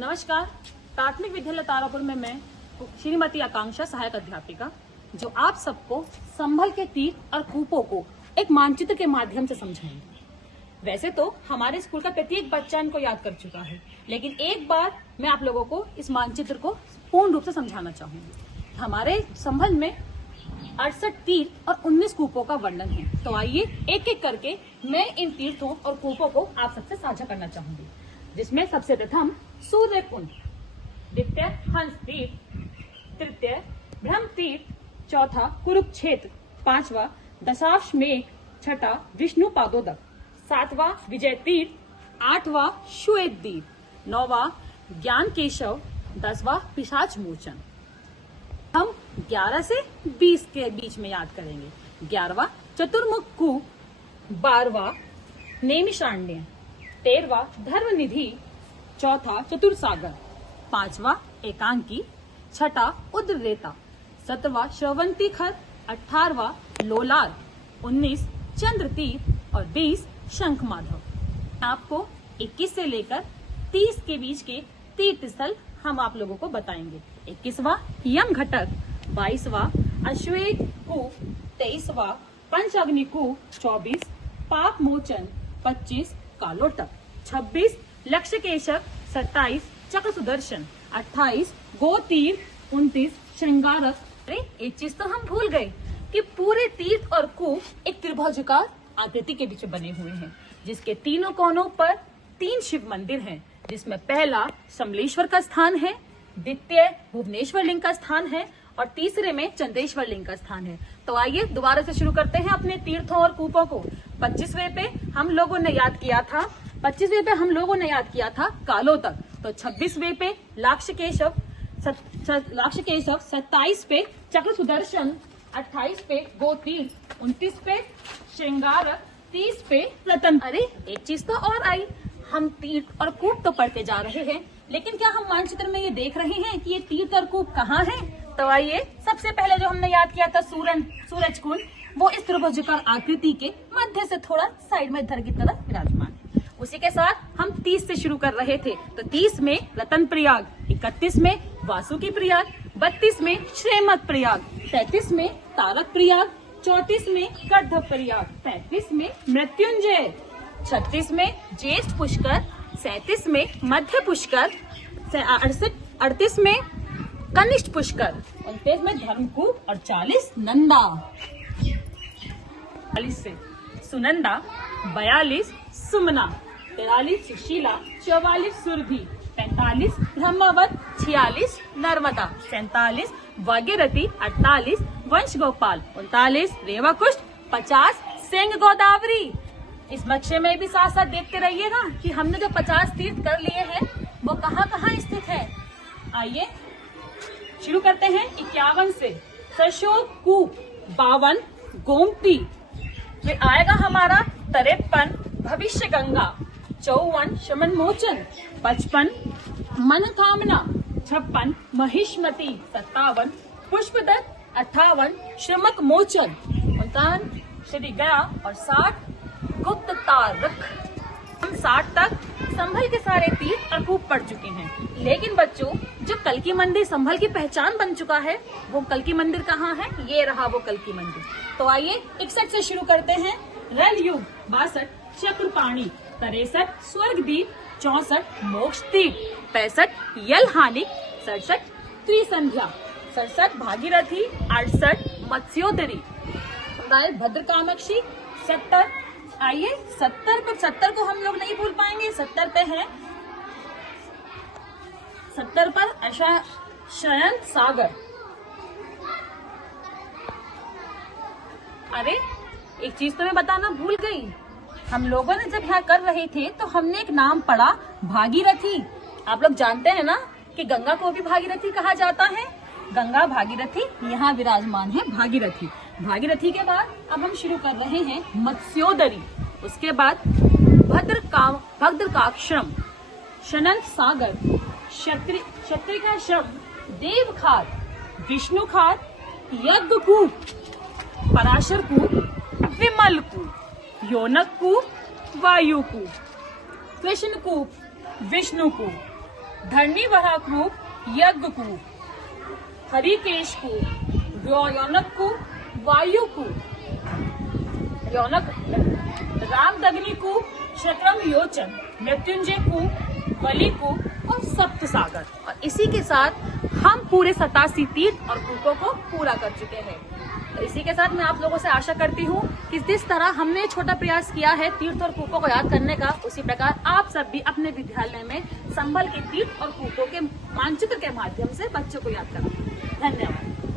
नमस्कार। प्राथमिक विद्यालय तारापुर में मैं श्रीमती आकांक्षा सहायक अध्यापिका जो आप सबको संभल के तीर और कूपों को एक मानचित्र के माध्यम से समझाएंगे। वैसे तो हमारे स्कूल का प्रत्येक बच्चा इनको याद कर चुका है, लेकिन एक बार मैं आप लोगों को इस मानचित्र को पूर्ण रूप से समझाना चाहूंगी। हमारे संभल में 68 तीर और 19 कूपों का वर्णन है। तो आइए एक एक करके मैं इन तीर्थों और कूपों को आप सबसे साझा करना चाहूंगी, जिसमें सबसे प्रथम सूर्य कुंड, द्वितीय हंस तीर्थ, तृतीय ब्रह्म तीर्थ, चौथा कुरुक्षेत्र, पांचवा दशाश्वमेध, छठा विष्णु पादोदक, सातवां विजय तीर्थ, आठवां श्वेत द्वीप, नौवां ज्ञान केशव, 10वां पिशाच मोचन। हम 11 से 20 के बीच में याद करेंगे। 11वां चतुर्मुख कूप, 12वां नैमिषारण्य, 13वां धर्मनिधि, चौथा चतुरसागर, 5वां एकांकी, छठा उद्रेता, 7वां श्रवंती खर, 18वां लोलार, 19 चंद्रतीर्थ और 20 शंख माधव। आपको 21 से लेकर 30 के बीच के तीर्थ स्थल हम आप लोगों को बताएंगे। 21वां यम घटक, 22वां अश्वेत कूप, 23वां पंचअग्नि कूप, 24 पाप मोचन, 25 कालोटक, 26 लक्ष्य केशक, 27 चक्र सुदर्शन, 28 गोतीर, 29 श्रृंगारक। अरे एक चीज तो हम भूल गए कि पूरे तीर्थ और कूप एक त्रिभुजाकार आकृति के बीच बने हुए हैं, जिसके तीनों कोनों पर 3 शिव मंदिर हैं, जिसमें पहला समलेश्वर का स्थान है, द्वितीय भुवनेश्वर लिंग का स्थान है और तीसरे में चंद्रेश्वर लिंग का स्थान है। तो आइए दोबारा से शुरू करते हैं अपने तीर्थों और कूपों को। 25वें पे हम लोगों ने याद किया था कालोतक। तो 26वें पे लाक्ष केशव, 27 पे चक्र सुदर्शन, 28 पे गोतीर, 29 पे श्रृंगारक, 30 पे रतन। अरे एक चीज तो और आई, हम तीर्थ और कूप तो पढ़ते जा रहे हैं, लेकिन क्या हम मानचित्र में ये देख रहे हैं कि ये तीर्थ और कूप कहाँ है? तो आइए सबसे पहले जो हमने याद किया था सूरज कुंड, वो इस त्रिभुजाकार आकृति के मध्य से थोड़ा साइड में इधर की तरफ विराजमान है। उसी के साथ हम 30 से शुरू कर रहे थे। तो 30 में रतन प्रयाग, 31 में वासुकी प्रयाग, 32 में श्रीमत प्रयाग, 33 में तारक प्रयाग, 34 में कर्दभ प्रयाग, 35 में मृत्युंजय, 36 में ज्येष्ठ पुष्कर, 37 में मध्य पुष्कर, 38 में कनिष्ठ पुष्कर, 29 में धर्मकूप और 40 नंदा। 40 से सुनंदा, 42 सुमना, 43 सुशीला, 44 सुरभि, 45 ब्रह्मावत, 46 नर्मदा, 47 भागीरथी, 48 वंश गोपाल, 39 रेवाकुष्ठ, 50 सिंह गोदावरी। इस नक्शे में भी साथ साथ देखते रहिएगा कि हमने जो 50 तीर्थ कर लिए हैं वो कहाँ कहाँ स्थित है। आइए शुरू करते हैं 51 से। सशोक कूप, 52 गोमती, फिर आएगा हमारा 53 भविष्य गंगा, 54 शमन मोचन, 55 मनकामना, 56 महिष्मति, 57 पुष्पदत्त, 58 श्रमक मोचन, 59 श्री गया और 60 गुप्त तारक। हम 60 तक संभल के सारे तीर्थ और कूप पढ़ चुके हैं, लेकिन बच्चों जो कल्की मंदिर संभल की पहचान बन चुका है, वो कल्की मंदिर कहाँ है? ये रहा वो कल्की मंदिर। तो आइए 61 से शुरू करते हैं। रल युग, 62 चक्रपाणी, 63 स्वर्गदीप, 64 मोक्ष तीर्थ, 65 यलहानिक, 67 त्रिसंध्या, 67 भागीरथी, 68 मत्स्योदरी, भद्र कामाक्षी, 70। आइए 70 को हम लोग नहीं भूल पाएंगे। 70 पे है, 70 पर शयन सागर। अरे एक चीज तो मैं बताना भूल गई, हम लोगों ने जब यहाँ कर रहे थे तो हमने एक नाम पढ़ा भागीरथी। आप लोग जानते हैं ना कि गंगा को भी भागीरथी कहा जाता है। गंगा भागीरथी यहाँ विराजमान है भागीरथी। भागीरथी के बाद अब हम शुरू कर रहे हैं मत्स्योदरी, उसके बाद भद्रकाक्षम, शनंत सागर, क्षत्रिका श्रम, देवखात, विष्णु खात, यज्ञ कूप, पराशर कूप, विमल कूप, योनक कूप, वायु कूप, कृष्ण कूप, विष्णु कूप, धरणी वराह कूप, यज्ञ कूप, हरिकेश कूप, यौनक कूप, वायु कूप, यौनक रामदग्नि कूप, शक्रम योचन, मृत्युंजय कूप, बलि कूप और सप्त सागर। और इसी के साथ हम पूरे 87 तीर्थ और कूपों को पूरा कर चुके हैं। तो इसी के साथ मैं आप लोगों से आशा करती हूँ कि जिस तरह हमने छोटा प्रयास किया है तीर्थ और कूपों को याद करने का, उसी प्रकार आप सब भी अपने विद्यालय में संभल के तीर्थ और कूपों के मानचित्र के माध्यम से बच्चों को याद करें। धन्यवाद।